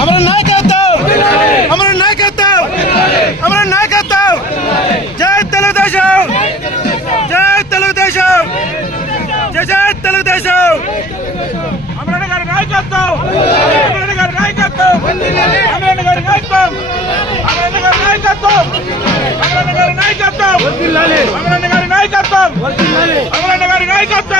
అమర నాయకత్వం! అమర నాయకత్వం! అమర నాయకత్వం! జై తెలుగుదేశం! జై తెలుగుదేశం! జై జై తెలుగుదేశం! అమరణ గారి నాయకత్వం! అమరణ గారి నాయకత్వం! అమరణ గారి నాయకత్వం! అమరణ గారి నాయకత్వం! అమరణ గారి నాయకత్వం! అమరణ గారి నాయకత్వం! అమరణ గారి నాయకత్వం!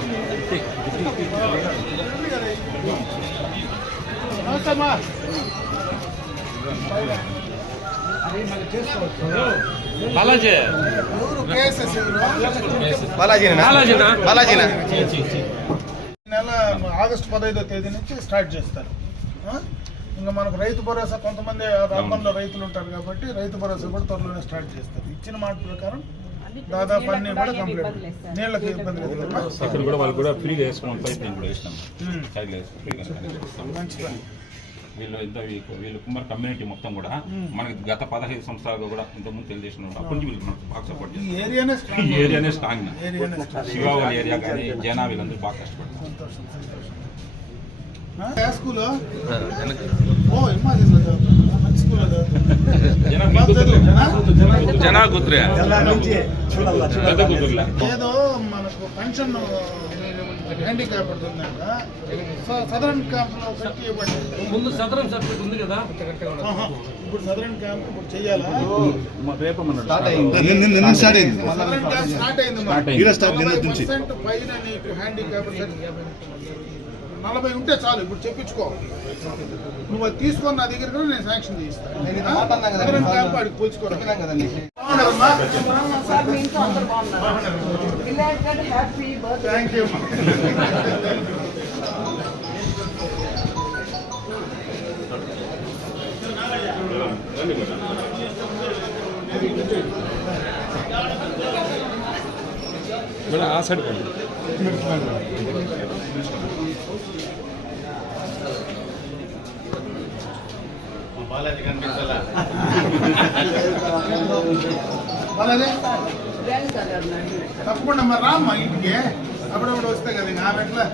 బాలాజీ. బాలాజీనా? బాలాజీనా? నెల ఆగస్టు పదహైదో తేదీ నుంచి స్టార్ట్ చేస్తారు? ఇంకా మనకు రైతు భరోసా కొంతమంది అర్బన్లో రైతులు ఉంటారు కాబట్టి రైతు భరోసా కూడా త్వరలోనే స్టార్ట్ చేస్తారు. ఇచ్చిన మాట ప్రకారం దాదాపు అన్ని కూడా కంప్లీట్ నీళ్ళకి ఇబ్బంది లేదు కదా? ఇక్కడ కూడా వాళ్ళు కూడా ఫ్రీగా వేసుకోమని పైప్ నేను కూడా వేసినాం ఉమ్. సైడ్లో వేసి ఫ్రీగా వేస్తాం. మంచి పని. వీళ్ళు ఇంత వీళ్ళు- వీళ్ళు కుమార్ కమ్యూనిటీ మొత్తం కూడా మనకి గత పదహైదు సంవత్సరాలుగా కూడా ఇంతకుముందు తెలుగుదేశం అప్పటి నుంచి వీళ్ళు మనకు బాగా సపోర్ట్ ఈ చేస్తారు ఏరియానే ఈ స్ట్రాంగ్ ఏరియానే స్ట్రాంగ్ ఏరియానే స్ట్రాంగ్ శివావళి ఏరియా కానీ జనా వీళ్ళందరూ బాగా కష్టపడతారు సంతోషం సంతోషం ఆ? ఏ స్కూల్ ఓ ఇమాజిన్లో చదువుతున్నా మంచి స్కూల్లో చదువుతున్నా జనా బాగా చదువు, జనా? జనా కూతురే పెద్ద కూతురులే ఏదో మనకు పెన్షన్ హ్యాండిక్యాప్ ఉందంట సో సదరన్ క్యాంప్లో పెట్టి ఇవ్వండి. ముందు సదరం సర్టిఫికేట్ ఉంది కదా. ఇప్పుడు సదరన్ క్యాంప్ ఇప్పుడు చెయ్యాలా రేపు స్టార్ట్ అయింది. స్టార్ట్ సదరన్ క్యాంప్ స్టార్ట్ అయింది స్టార్ట్ నుంచి. 90% పైన నీకు హ్యాండిక్యాప్ నలభై ఉంటే చాలు. ఇప్పుడు చెప్పించుకో. నువ్వు అది తీసుకొని నా దగ్గర కూడా నేను శాంక్షన్ చేయిస్తాను సదరన్ క్యాంప్ కదండి బాగున్నారమ్మా? సార్ మీ ఇంట్లో అందరు బాగున్నారు belated happy birthday thank you ఆ సైడ్ పండి అలాగే వెల్ కలర్ నండి తప్పకుండా మరి రామ్మా ఇంటికి అప్పుడప్పుడు వస్తే కదా ఇంకా ఆమె ఎట్లా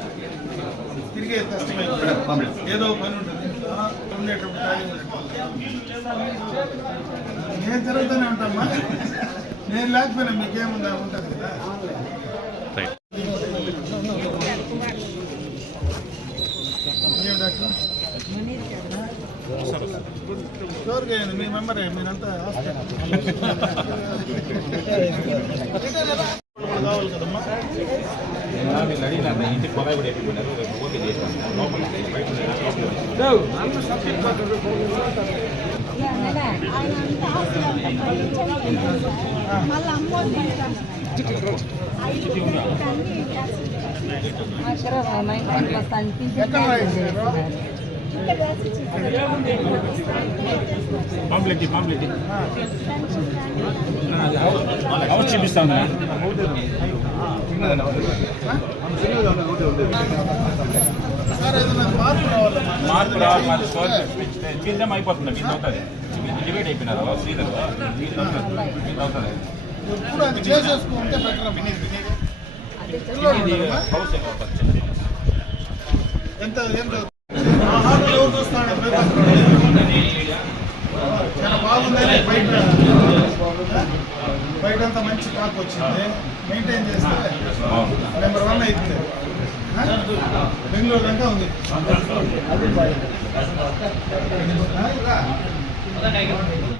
తిరిగే కష్టమైపోయి ఏదో పని ఉంటుంది ఇంట్లో ఉండేటప్పుడు ఖాళీ నేను తిరుగుతూనే ఉంటామ్మా నేను లేకపోయినా మీకేముందా ఉంటుంది కదా షూర్గా అయింది. మీ మెంబరే మీరంతా కావాలి కదమ్మా వీళ్ళు అడిగినారు ఇంటికి పొలాయి కూడా అయిపోయినారు రేపు ఓకే లోపల బయట నైన్ నైన్ ఎక్కడ రాయించారు పాంప్లెట్ పాంప్లెట్ హౌస్ చూపిస్తాను మార్పు రావాలి మాది మీదేం అయిపోతుంది మీది అవుతుంది డివైడ్ అయిపోయినారు శ్రీధర్ మీది అవుతుంది చేసేసుకుంటే బెటర్ ఎంత ఎంత? చాలా బాగుందని బయట బయట అంతా మంచి టాక్ వచ్చింది మెయింటైన్ చేస్తే నెంబర్ వన్ అయితే బెంగళూరు అంటే ఉంది